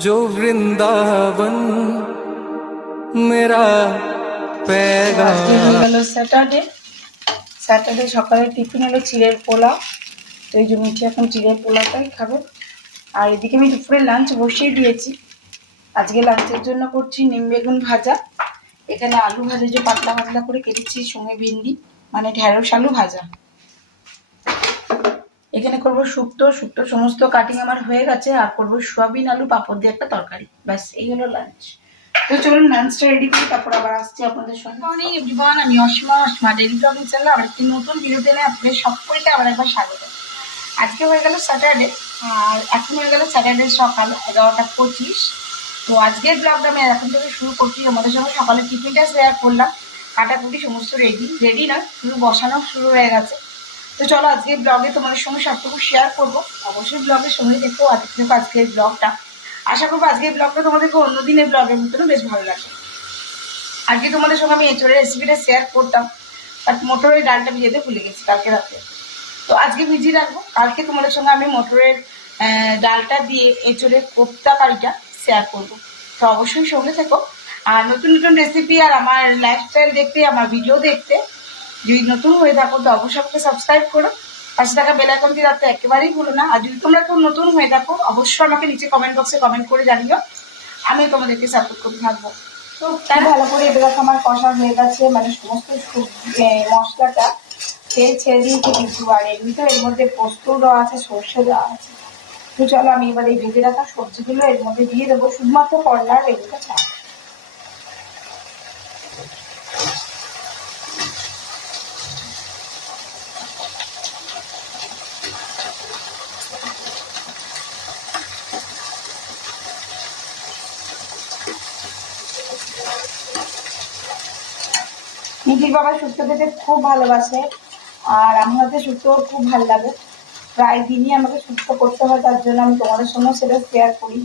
जो वृंदावन मेरा पैगाम। আজকে হয়ে গেল স্যাটারডে। স্যাটারডে সকালে টিফিন হলো চিড়ের পোলাও, তো এই যে মিঠি এখন চিড়ের পোলাওটাই খাবে। আর এদিকে আমি দুপুরে লাঞ্চ বসিয়ে দিয়েছি। আজকে লাঞ্চের জন্য করছি নিম বেগুন ভাজা। এখানে আলু ভাজা যে পাতলা পাতলা করে কেটেছি, সঙ্গে ভিন্ডি মানে ঢেঁড়স আলু ভাজা। এখানে করব শুক্তো। শুক্তো সমস্ত কাটিং আমার হয়ে গেছে। আর করবো সোয়াবিন আলু পাঁপড় দিয়ে একটা তরকারি। ব্যাস এই হলো লাঞ্চ। তো চলুন লাঞ্চটা রেডি করি, তারপর আবার আসছি আপনাদের সঙ্গে। মর্নিং এভরিওয়ান, আমি অসীমা ডেইলি ব্লগিং চ্যানেলে আবার একটি নতুন ভিডিওতে এনে আপনাদের সকলকে আবার একবার স্বাগত। আজকে হয়ে গেল স্যাটারডে, আর এখন হয়ে গেল স্যাটারডে সকাল 11টা 25। তো আজকের ব্লগটা আমি এখন থেকে শুরু করছি। আমাদের সঙ্গে সকালে টিফিনটা শেয়ার করলাম, কাটাকুটি সমস্ত রেডি না, শুধু বসানো শুরু হয়ে গেছে। তো চলো আজকের ব্লগে তোমাদের সঙ্গে সবটুকু শেয়ার করবো। অবশ্যই ব্লগের সঙ্গে দেখো আজকের ব্লগটা। আশা করবো আজকের ব্লগটা তোমাদেরকে অন্যদিনের ব্লগের মতনও বেশ ভালো লাগবে। আজকে তোমাদের সঙ্গে আমি এঁচড়ের রেসিপিটা শেয়ার করতাম, বাট মটরের ডালটা ভিজাতে ভুলে গেছি কালকে রাতে। তো আজকে ভিজিয়ে রাখবো, কালকে তোমাদের সঙ্গে আমি মটরের ডালটা দিয়ে এঁচড়ের কোপ্তা কারিটা শেয়ার করবো। তো অবশ্যই সঙ্গে থেকো। আর নতুন নতুন রেসিপি আর আমার লাইফস্টাইল দেখতে, আমার ভিডিও দেখতে যদি নতুন হয়ে থাকো তো অবশ্যই আমাকে সাবস্ক্রাইব করো। পাশে থাকা বেল আইকনটি রাখতে একেবারেই ভুলো না। আর যদি তোমরা কেউ নতুন হয়ে থাকো অবশ্যই আমাকে নিচে কমেন্ট বক্সে কমেন্ট করে জানিও, আমিও তোমাদেরকে সাপোর্ট করতে থাকবো। তো তাই ভালো করে এবার আমার কষা হয়ে গেছে, মানে সমস্ত মশলাটা তেল ছেড়ে দিয়েছে কিন্তু। আর এমনিতেও এর মধ্যে পোস্ত দেওয়া আছে, সর্ষে দেওয়া আছে। তো চলো আমি এবার এই ভেজে রাখা সবজিগুলো এর মধ্যে দিয়ে দেবো, শুধুমাত্র করলা আর বেগুনটা ছাড়া। নিখিল বাবা শুক্তো খেতে খুব ভালোবাসে, আর আমার হাতে শুক্তো খুব ভালো লাগে। প্রায় দিনই আমাকে শুক্তো করতে হয়, তার জন্য আমি তোমাদের সঙ্গে সেটা শেয়ার করি।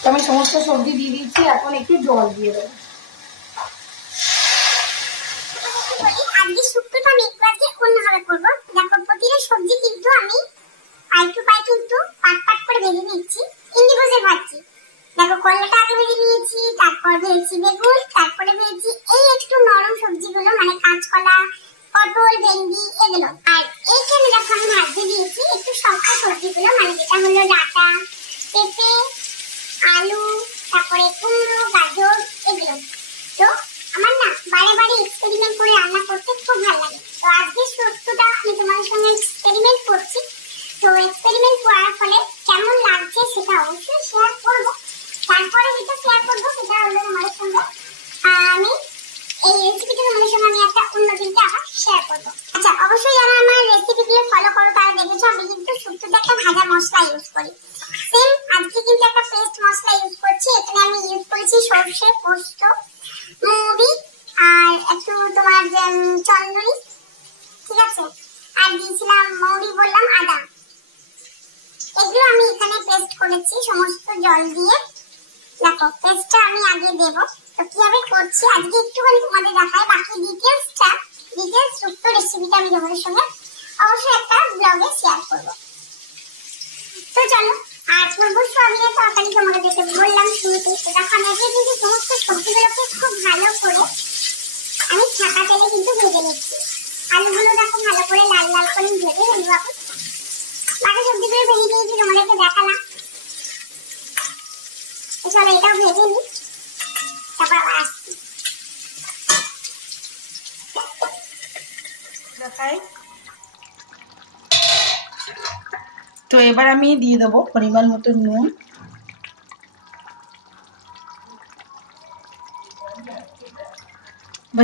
তো আমি সমস্ত সবজি দিয়ে দিচ্ছি, এখন একটু জল দিয়ে দেবো। আজকে শুক্তোটা আমি একটু আজকে অন্যভাবে করবো। দেখো প্রতিটা সবজি কিন্তু আমি পাই টু পাই কিন্তু পাট করে ভেজে নিচ্ছি, ইন্ডিগোজে ভাজছি। দেখো করলাটা আগে ভেজে নিয়েছি, তারপর ভেজেছি বেগুন, তারপরে ভেজেছি এই একটু নরম সবজিগুলো মানে কাঁচকলা, পটল, ভেন্ডি এগুলো। আর এইখানে দেখো আমি ভাজতে দিয়েছি একটু শক্ত সবজিগুলো, মানে যেটা হলো ডাঁটা, পেঁপে, আলু, তারপরে কুমড়ো, গাজর এগুলো। তো আমার না বারে বারে এক্সপেরিমেন্ট করে রান্না করতে খুব ভালো লাগে। তো আজকে শুক্তোটা আমি তোমাদের সঙ্গে এক্সপেরিমেন্ট করছি। তো এক্সপেরিমেন্ট করার ফলে কেমন লাগছে সেটা অবশ্যই শেয়ার করবো। তারপরে যেটা শেয়ার করবো সেটা হলো তোমাদের সঙ্গে আমি এই রেসিপিটা তোমাদের সঙ্গে আমি একটা অন্য দিনটা আবার শেয়ার করবো। আচ্ছা, অবশ্যই যারা আমার রেসিপিগুলো ফলো করো তারা দেখেছো আমি কিন্তু শুক্তোতে একটা ভাজা মশলা ইউজ করি। সেম আজকে কিন্তু একটা পেস্ট মশলা ইউজ করছি। এখানে আমি ইউজ করেছি সরষে, পোস্ত, মুড়ি আর একটু তোমার চন্দনী, ঠিক আছে, আর দিয়েছিলাম মৌরি, বললাম আদা। এগুলো আমি এখানে পেস্ট করেছি সমস্ত জল দিয়ে। দেখো পেস্টটা আমি আগে দেবো। তো কিভাবে করছি আজকে একটুখানি তোমাদের দেখায়, বাকি ডিটেলস শুক্তো রেসিপিটা আমি তোমাদের সঙ্গে অবশ্যই একটা ব্লগে শেয়ার করবো। তো চলো, আর করবো সোয়াবিনের তরকারি। তোমাদেরকে বললাম শুরুতে। তো দেখো আমি আজকে কিন্তু সমস্ত সবজিগুলোকে খুব ভালো করে আমি ছাকা তেলে কিন্তু ভেজে নিচ্ছি। আলুগুলো দেখো ভালো করে লাল লাল করে ভেজে ফেলবো। এখন বাকি সবজিগুলো ভেজে দিয়েছি, তোমাদেরকে দেখালাম। চলো এটাও ভেজে নিই, তারপর আবার আসছি। দেখাই। তো এবার আমি দিয়ে দেবো পরিমাণ মতো নুন,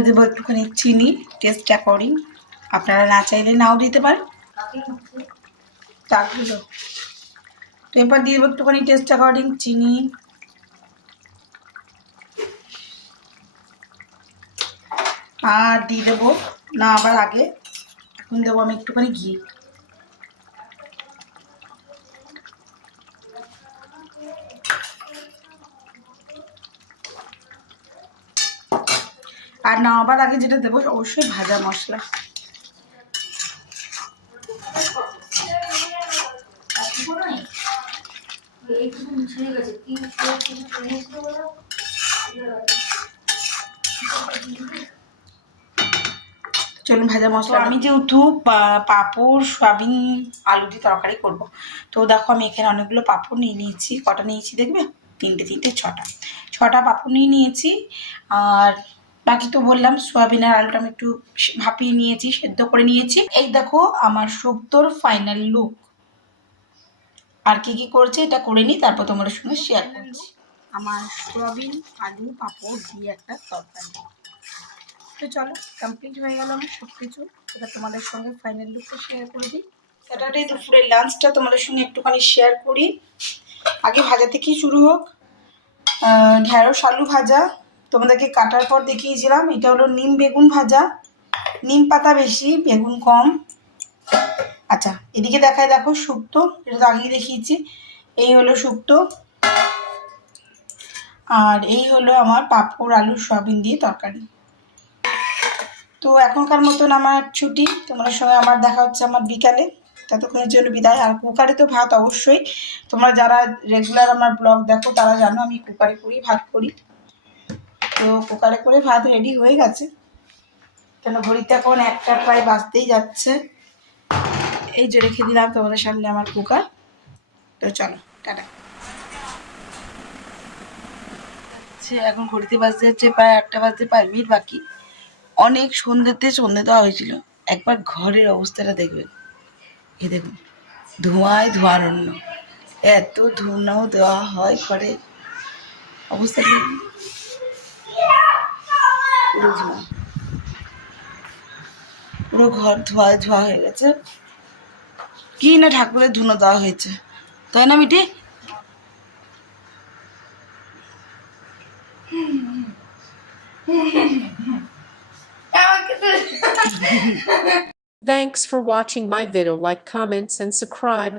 দেবো একটুখানি চিনি টেস্ট অ্যাকর্ডিং, আপনারা না চাইলে নাও দিতে পারেন। চাকগুলো তো এবার দিয়ে দেবো একটুখানি টেস্ট অ্যাকর্ডিং চিনি, আর দিয়ে দেবো না আবার আগে এখন দেবো আমি একটুখানি ঘি। আর নামাবার আগে যেটা দেবো অবশ্যই ভাজা মশলা। চলুন ভাজা মশলা। আমি যেহেতু পাঁপড় সয়াবিন আলু দিয়ে তরকারি করব, তো দেখো আমি এখানে অনেকগুলো পাঁপড় নিয়ে নিয়েছি। কটা নিয়েছি দেখবে? তিনটে ছটা পাঁপড় নিয়ে নিয়েছি। আর বাকি তো বললাম সয়াবিন আর আলুটা আমি একটু ভাপিয়ে নিয়েছি, সেদ্ধ করে নিয়েছি। এই দেখো আমার শুক্তোর ফাইনাল লুক। আর কি কি করছে এটা করে নিই, তারপর তোমাদের সঙ্গে শেয়ার করছি। আমার সয়াবিন আলু পাঁপড় দিয়ে একটা তরকারি। তো চলো, কমপ্লিট হয়ে গেল আমার সব কিছু। এটা তোমাদের সঙ্গে ফাইনাল লুকটা শেয়ার করে দিই। স্যাটারডে দুপুরের লাঞ্চটা তোমাদের সঙ্গে একটুখানি শেয়ার করি। আগে ভাজা থেকেই শুরু হোক। ঢ্যাঁড়স আলু ভাজা তোমাদেরকে কাটার পর দেখিয়েছিলাম। এটা হলো নিম বেগুন ভাজা, নিম পাতা বেশি বেগুন কম। আচ্ছা, এদিকে দেখায় দেখো শুক্তো, এটা তো আগেই দেখিয়েছি। এই হলো শুক্তো, আর এই হলো আমার পাঁপড় আলু সয়াবিন দিয়ে তরকারি। তো এখনকার মতন আমার ছুটি, তোমাদের সঙ্গে আমার দেখা হচ্ছে আমার বিকালে। ততক্ষণের জন্য বিদায়। আর কুকারে তো ভাত অবশ্যই, তোমরা যারা রেগুলার আমার ব্লগ দেখো তারা জানো আমি কুকারে করেই ভাত করি। তো কুকারে করে ভাত রেডি হয়ে গেছে, কেন ঘড়িতে এখন 1টা প্রায় বাজতেই যাচ্ছে। এই যে রেখে দিলাম তোমাদের সামনে আমার কুকার। তো চলো টাটা। এখন ঘড়িতে বাজতে যাচ্ছে প্রায় 8টা বাজতে 5 মিনিট বাকি। অনেক সন্ধ্যে দেওয়া হয়েছিল। একবার ঘরের অবস্থাটা দেখবেন, এই দেখুন ধোঁয়ায় ধোঁয়ারণ্য, এত ধুনো দেওয়া হয় ঘরে, অবস্থা পুরো ধোঁয়া, পুরো ঘর ধোঁয়ায় ধোঁয়া হয়ে গেছে। কি না ঠাকুরের ধুনো দেওয়া হয়েছে, তাই না মিটি? Thanks for watching my video. Like, comments, and subscribe.